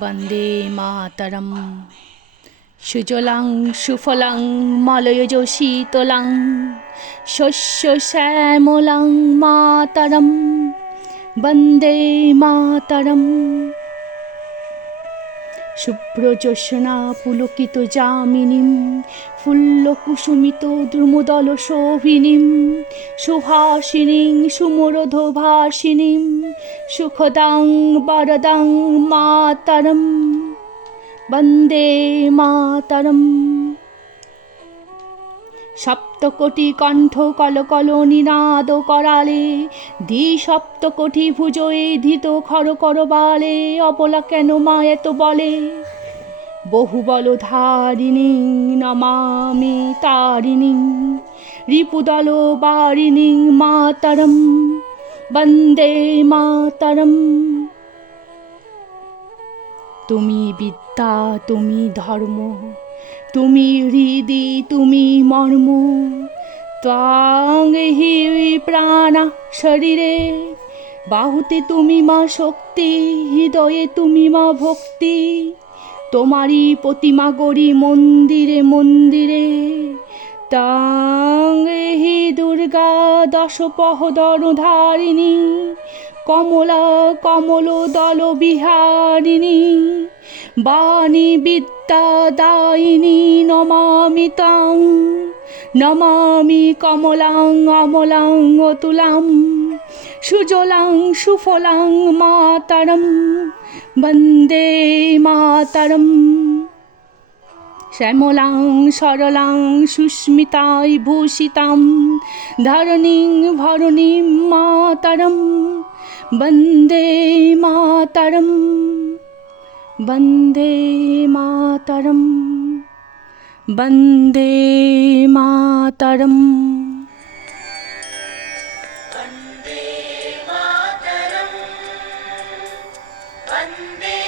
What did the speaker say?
বন্দে মাতরম সুজলং সুফলং মলয়জ শীতলং শস্য শ্যামলং মাতরম বন্দে মাতরম শুভ্রজোৎস্না পুলকিত যামিনীম ফুল্লকুসুমিত দ্রুমদল শোভিনীম সুভাষিনীং সুমরধভাষিনীং সুখদাং বরদাং মাতরম বন্দে মাতরম। সপ্তকোটি কণ্ঠ কলকল নিনাদ করালে দ্বি সপ্তকোটি ভুজয়ে ধৃত খর করবালে অবলা কেন মা এত বলে? বহু বল ধারিণী নমামি তারিণী, রিপুদল বারিণী মাতরম, বন্দে মাতরম। তুমি বিদ্যা, তুমি ধর্ম তুমি হৃদি, তুমি মর্ম ত্বাং হি প্রাণা শরীরে। বাহুতে তুমি মা শক্তি, হৃদয়ে তুমি মা ভক্তি। তোমারই প্রতিমা গড়ি মন্দিরে মন্দিরে। তাং হি দুর্গা দশ পহদর ধারিণী কমলা কমল দল বিহারিণী, বাণী বিদ্যা দায়িনী নমামি তাং নমামি কমলাং অমলাং অতুলাং সুজলাং সুফলাং মাতরম, বন্দে মাতরম। শ্যামলাং সরলাং সুস্মিতাই ভূষিতাম ধরণীং ভরণী মাতারম বন্দে মাতারম বন্দে মাতারম। বন্দে মাতারম বন্দে